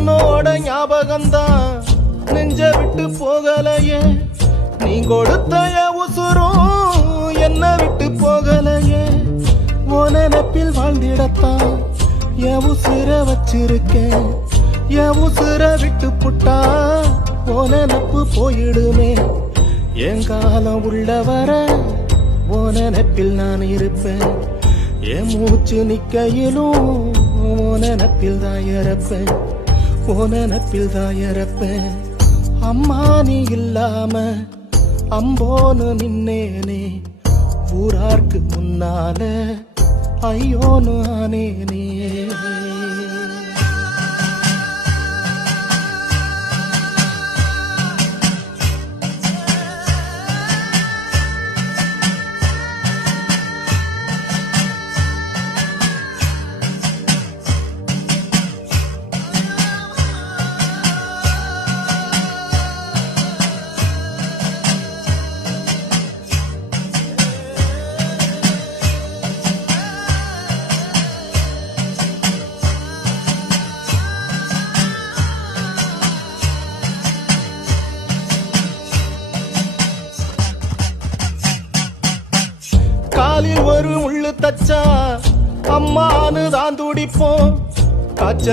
உன்னோட ஞாபகம்தான் நெஞ்ச விட்டு போகலையே, நீ கொடுத்த உசுரும் என்ன விட்டு போகலையே. உன் நினைப்பில் வாழ்ந்திடத்தான் என் உசுர வச்சிருக்கேன், என் உசுர விட்டு புட்டா உன் நினைப்பு போயிடுமே. என் காலம் உள்ளவர உன் நினைப்பில் நான் இருப்பேன், என் மூச்சு நிக்கையிலும் உன் நினைப்பில் தான் இறப்பேன், உன் நினைப்பில் தான் இறப்பேன். அம்மா நீ இல்லாம அம்போன்னு நின்னேனே, ஊரார்க்கு முன்னால ஐயோன்னு ஆனேனே. காலில் ஒரு முள்ளு தச்சா அம்மானு தான் துடிப்போம், காய்ச்சல்